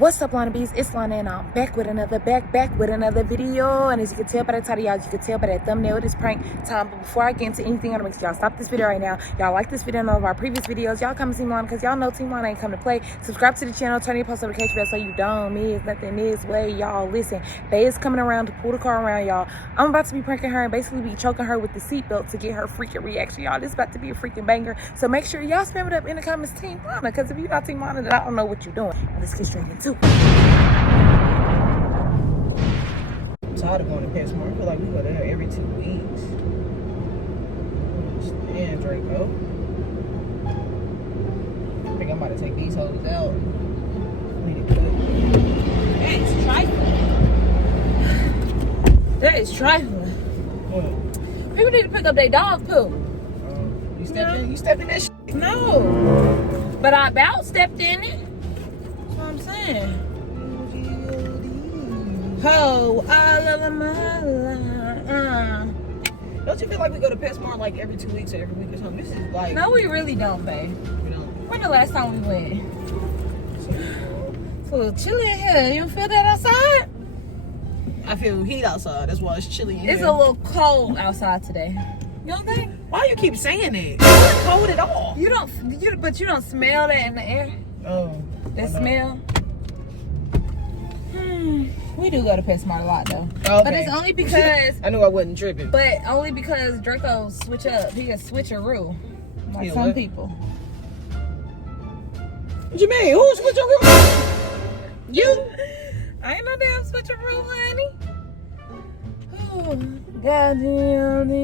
What's up, LONABs? It's Lona and I'm back with another video. And as you can tell by the title, y'all, you can tell by that thumbnail, it is prank time. But before I get into anything, I'm gonna make sure y'all stop this video right now. Y'all like this video and all of our previous videos. Y'all come and see Lona because y'all know Team Lona ain't come to play. Subscribe to the channel, turn your post notification bell so you don't miss nothing this way, y'all. Listen, Bay is coming around to pull the car around, y'all. I'm about to be pranking her and basically be choking her with the seatbelt to get her freaking reaction, y'all. This is about to be a freaking banger. So make sure y'all spam it up in the comments, Team Lona, because if you're not Team Lona, then I don't know what you're doing. Let's get straight into it. I'm tired of going to PetSmart. I feel like we go there every 2 weeks. And Draco. I think I'm about to take these hoes out. We need to cook. That is trifling. That is trifling. What? People need to pick up their dog poo. You stepped in? You stepped in that shit? No. But I about stepped in it. That's what I'm saying. Ho, all of my life. Don't you feel like we go to PetSmart like every 2 weeks or every week or something? This is like... No, we really don't, babe. We don't. When the last time we went? It's a little chilly in here. You don't feel that outside? I feel heat outside. That's why it's chilly in here. It's a little cold outside today. You don't think? Why you keep saying that? It's not cold at all. But you don't smell that in the air? Oh. That smell? We do go to PetSmart a lot though. Okay. But it's only because I knew I wasn't tripping. But only because Draco switch up. He can switcheroo. Like Yeah, some what? people. What you mean? Who's switcheroo? You? I ain't no damn switcheroo, honey. Oh, goddamn.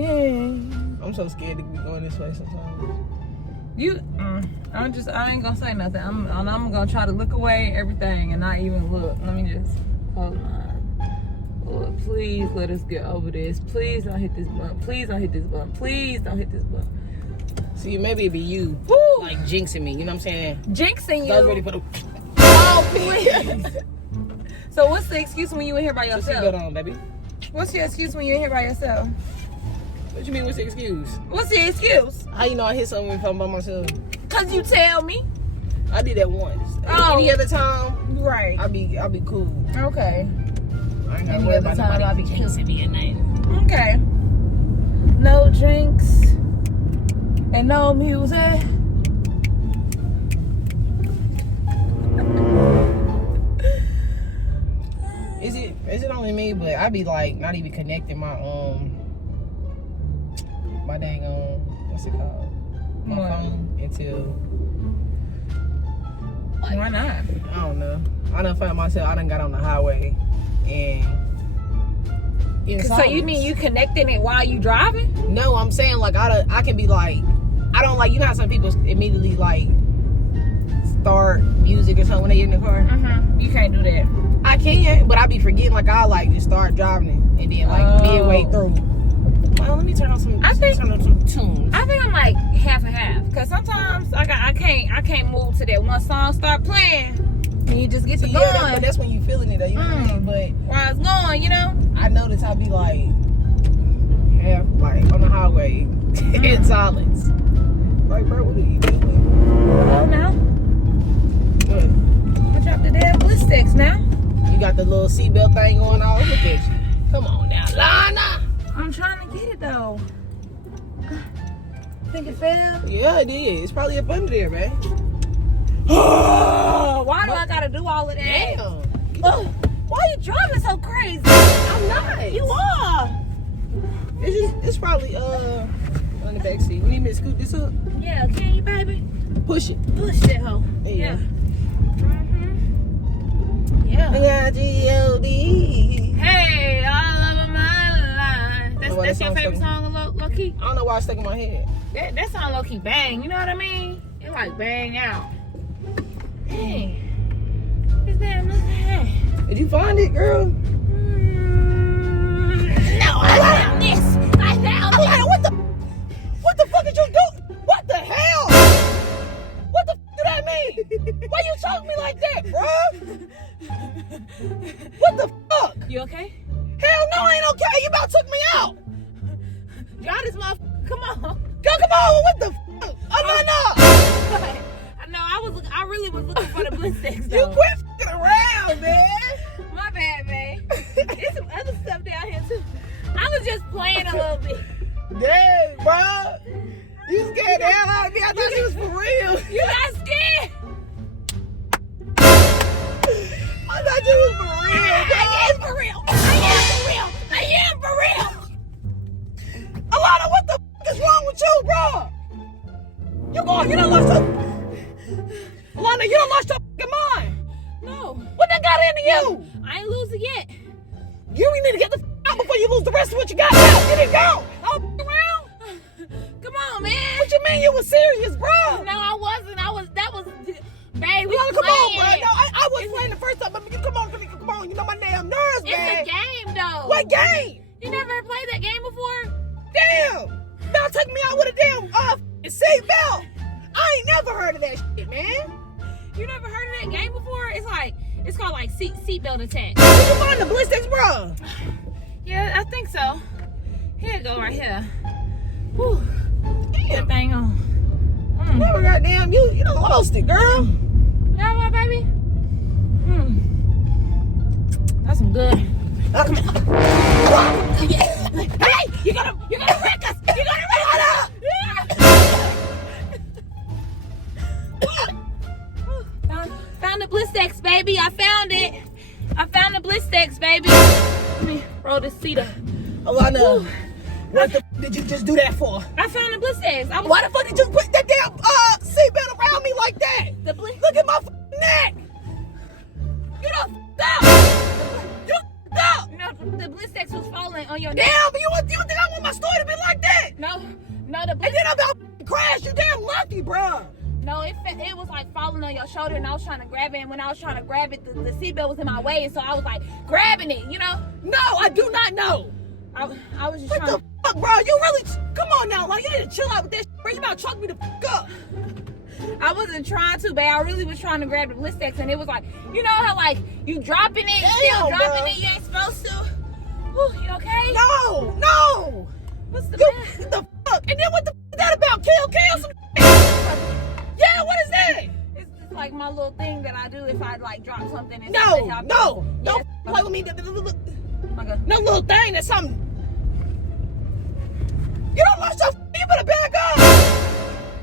I'm so scared to be going this way sometimes. I ain't gonna say nothing. I'm gonna try to look away, everything, and not even look. Let me just hold on. Lord, please let us get over this. Please don't hit this bump. Please don't hit this bump. Please don't hit this bump. See, maybe it'd be you, Woo! like jinxing me. You know what I'm saying? Jinxing you. I was ready for the. Oh, please. So what's the excuse when you in here by Put yourself? seatbelt on, baby. What's your excuse when you in here by yourself? What you mean? What's the excuse? What's the excuse? How you know I hit something if I'm by myself? Cause you tell me. I did that once. Oh. Any other time, Right. I'll be cool. Okay. I ain't gotta Any worry other about time, I'll nobody be cool. jinxing me at night. Okay. No drinks and no music. Is it only me? But I be like not even connecting my my dang what's it called? My What? phone until Why not? I don't know. I done found myself. I done got on the highway and. So you mean you connecting it while you driving? No, I'm saying like I can be like I don't like, you know how some people immediately like start music or something when they get in the car. You can't do that. I can, but I be forgetting like I like just start driving it and then like midway through. Well, let me turn on some. Turn on some tunes. I think I'm like half and half. Cause sometimes I can't move to that one song start playing. And you just get to going. But that's when you feeling it though. You know what I mean? But while it's going, you know. I notice I be like half like on the highway in silence. Like, bro, what are you doing? Hello now. What? I dropped the damn ballistics now. You got the little seatbelt thing going on. Look at you. Come on now, Lona. I'm trying to get it though. Think it fell? Yeah, it is. It's probably up under there, man. Why do I gotta do all of that? Damn. Why are you driving so crazy? I'm not. You are. It's probably on the back seat. You need me to scoot this up? Yeah, can you, baby? Push it. Push that hoe. Yeah. Yeah. I got G-O-D. Hey, all over my life. That's your favorite song, low key? I don't know why it's stuck in my head. That song low key bang. You know what I mean? It like bang out. Hey, what's that? What's that? Did you find it, girl? No, I found this. I found this. What the fuck did you do? What the hell? What the fuck do that mean? Why you talk to me like that, bro? What the fuck? You okay? Hell no, I ain't okay. You about took me out. Y'all this motherfucker. Come on. Come on. What the fuck? I'm not. I know. I really was looking for the ballistics though. You quit fucking around, man. My bad, man. There's some other stuff down here too. I was just playing a little bit. Dang, bro. You scared the hell out of me. I thought you was for real. You got scared. I thought you was for real. I am for real. I am for real. Alana, what the f is wrong with you, bro? You done lost your... Alana, you done lost your fucking mind. No. What that got into you? I ain't losing yet. You need to get the f out before you lose the rest of what you got now. Get it go. I'll f around. Come on, man. What you mean you was serious, bro? No, I wasn't. That was, babe, we Come on, bro. playing. No, I was playing the first time, but you come on. You know my damn nerves, man. It's a game, though. What game? You never played that game before? Damn. Y'all took me out with a damn seatbelt. I ain't never heard of that shit, man. You never heard of that game before? It's called like seatbelt attack. Did you find the ballistics, bro? Yeah, I think so. Here it go right here. Whew. Damn. That thing on. Never goddamn you done lost it, girl. You know what, baby? That's some good. Hey, you're gonna wreck us. You're gonna wreck us. Found the Blistex, baby. I found it. I found the Blistex, baby. Let me roll this seat up. Alana, what the f did you just do that for? I found the Blistex. Why the fuck did you put that damn seatbelt around me like that? Look at my f***ing neck. You done f***ed up. You f***ed up. No, the Blistex was falling on your neck. Damn, but you think I want my story to be like that? No, the And then I'm about to crash. You damn lucky, bruh. No, it was like falling on your shoulder, and I was trying to grab it. And when I was trying to grab it, the seatbelt was in my way, so I was like grabbing it, you know. No, I do not know. I was just What trying. the fuck, bro? You really? Come on now, like you need to chill out with that shit, bro. You about to choke me the fuck up. I wasn't trying to, babe. I really was trying to grab the Blistex, and it was like, you know how like you dropping it, still dropping it, you ain't supposed to. Ooh, you okay? No. What's the You, matter? the fuck? And then what the fuck is that about? Kill some. Yeah, what is that? It's just like my little thing that I do if I like drop something. And No, something happens. don't play with me. Okay. No little thing, that's something. You don't lost your. You better back up,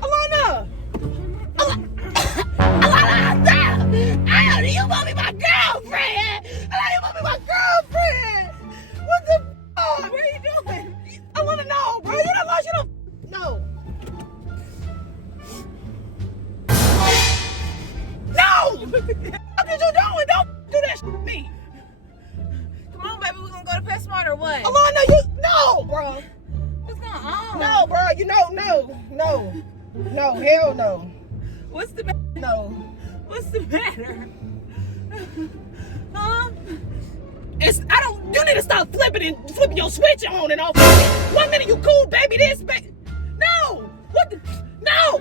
Alana. Alana, you want me my girlfriend? Alana, you want me my girlfriend? What the fuck? What are you doing? I want to know, bro. You don't lost. You don't. No. No! What are you doing? Don't do that shit to me. Come on, baby. We're gonna go to PetSmart or what? Alana, you no, bro. What's going on? No, bro. You know, no, hell no. What's the matter? No. What's the matter? Huh? You need to stop flipping your switch on and off. 1 minute you cool, baby. No. What the? No.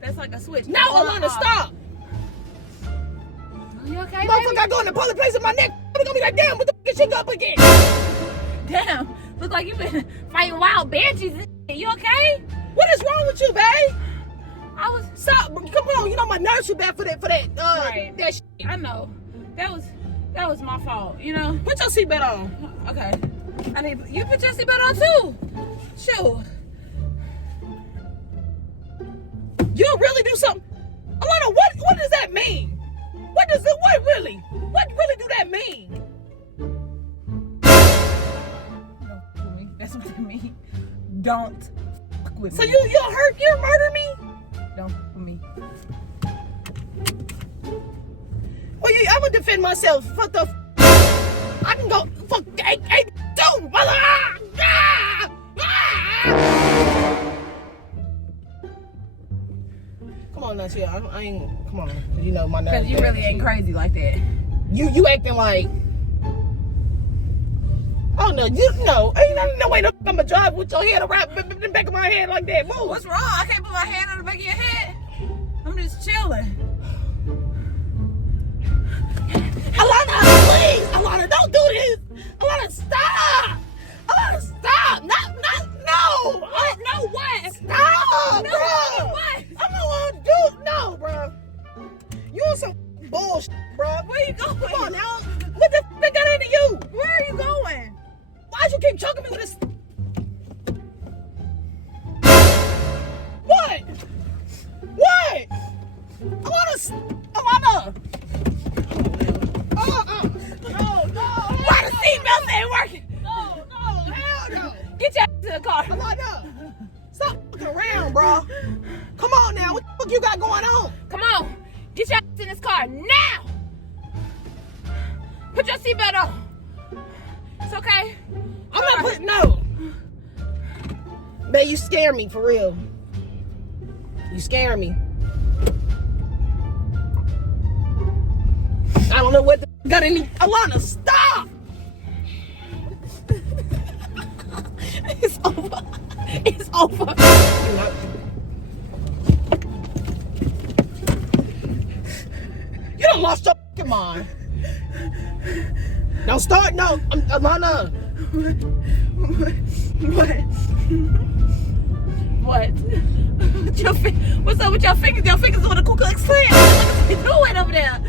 That's like a switch. No, Alana, stop. Are you okay, Motherfucker, baby? I go in the public place in my neck. I'm gonna be like, damn, what the fuck is she up again? Damn. Look like you've been fighting wild banshees. You okay? What is wrong with you, babe? I was. Stop. Come on. You know my nerves too bad for that. Right. That shit. I know. That was my fault. You know. Put your seatbelt on. Okay. I need you put your seatbelt on too. Shoot. You really do something, Alana? What does that mean? What really do that mean? Don't fuck with me. That's what it means. Don't fuck with So me. you murder me? Don't fuck with me. Well, I would defend myself. Fuck the. I can go. Fuck. Hey, dude, mother. Come on, Nancy. I ain't. Come on. You know my nerves. Cause you really ain't crazy like that. You acting like. Oh no, ain't no way I'm gonna drive with your head around the back of my head like that. Move. What's wrong? I can't put my hand on the back of your head. I'm just chilling. Alana, please! Alana, don't do this! Alana, stop! Alana, stop! No! No, what? Stop, No, bro! what? I'm not gonna do no, bro. You on some bullshit, bro. Where you going? fuck you got going on? Come on. Get your ass in this car now. Put your seatbelt on. It's okay. I'm not putting, no. Babe, you scare me, for real. You scare me. I don't know what the got any. Alana, stop! It's over. It's over. You done lost your fucking mind. Don't start, no. Alana. What? What's up with your fingers? Your fingers on the Ku Klux Klan. What you doing over there?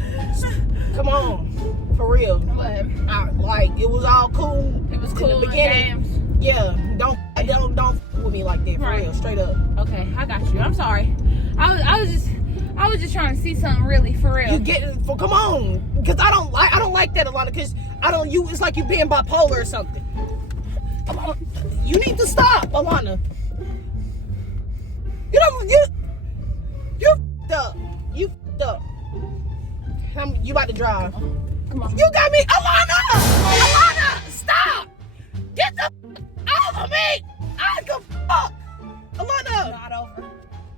Come on. For real. What? Like, it was all cool. It was cool in the beginning. games. Yeah. Don't with me like that, for real. Straight up. Okay, I got you. I'm sorry. I was just trying to see something really for real. You getting for come on. Cause I don't like that, Alana, cause it's like you being bipolar or something. Come on. You need to stop, Alana. You f***ed up. You f***ed up. You about to drive. Come on. You got me. Alana, stop. Get the off of me. I can fuck. Alana. Not over.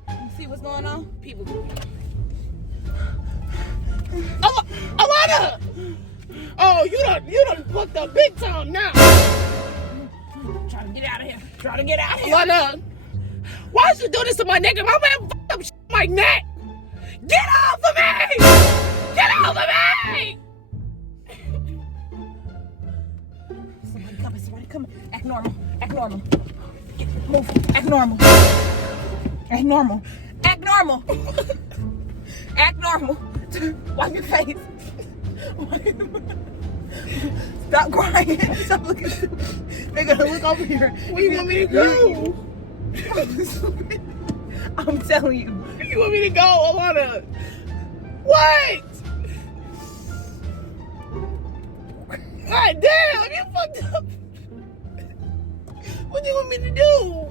You see what's going on? People. Alana. Oh, you done fucked up big time now. Trying to get out of here. Trying to get out of here. Alana. Why'd you do this to my neck? My man fucked up my neck. Get off of me. Get off of me. Somebody coming. Act normal. Move. Act normal. Wipe your face. Stop crying. Stop looking stupid. They're gonna look over here. Where you want me to go? I'm telling you. You want me to go, Alana? What? God damn, you fucked up. What do you want me to do?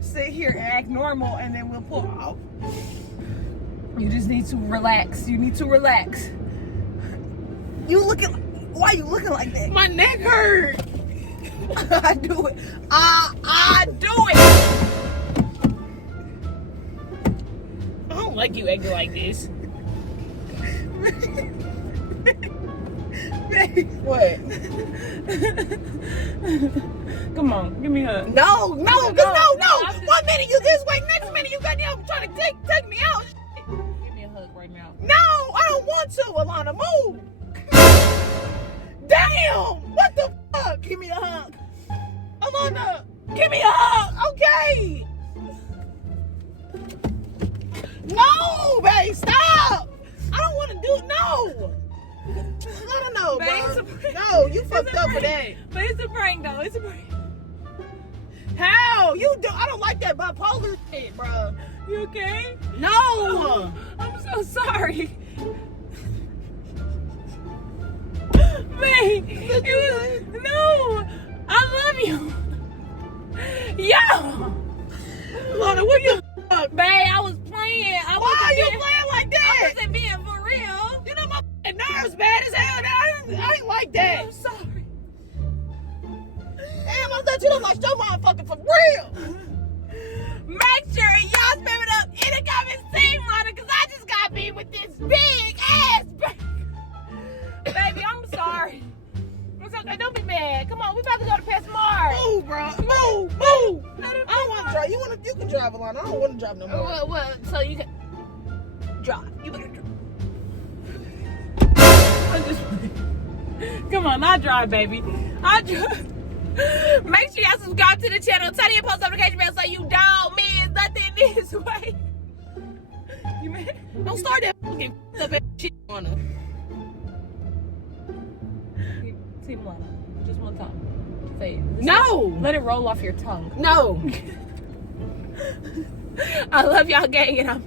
Sit here and act normal, and then we'll pull off. You just need to relax. You need to relax. Why are you looking like that? My neck hurt. I do it. I do it. I don't like you acting like this. What? Come on, give me a hug. No. 1 minute you this way, next minute you goddamn trying to take me out. Give me a hug right now. No, I don't want to, Alana. Move. Damn. What the fuck? Give me a hug. Alana, give me a hug. Okay. No, babe, stop. I don't want to do no. No, Babe, bro. No, you fucked up for that. But it's a prank, though. It's a prank. How? You do? I don't like that bipolar shit, bro. You okay? No. I'm so sorry. Babe, no. I love you. Yo. Lona, what the fuck? Babe, I was playing. Why are you playing like that? I wasn't being for real. You know my nerves bad as hell. I ain't like that. I'm sorry. Damn, I thought you done lost your motherfucking for real. Make sure y'all spam it up in the comments, same Lona, because I just got beat with this big ass baby, I'm sorry. It's okay, don't be mad. Come on, we about to go to Pet Smart. Move, bro. Move. I don't want to drive. You can drive, Alana. I don't want to drive no more. Well, so you can drive. You better drive. I'm just come on, I drive, baby. I drive. Make sure y'all subscribe to the channel. Turn your post notification bell so you don't miss nothing this way. You mad? Don't start that fucking shit on her. Team Lona, just one time. Say it. No. Let it roll off your tongue. No. I love y'all, gang, and I'm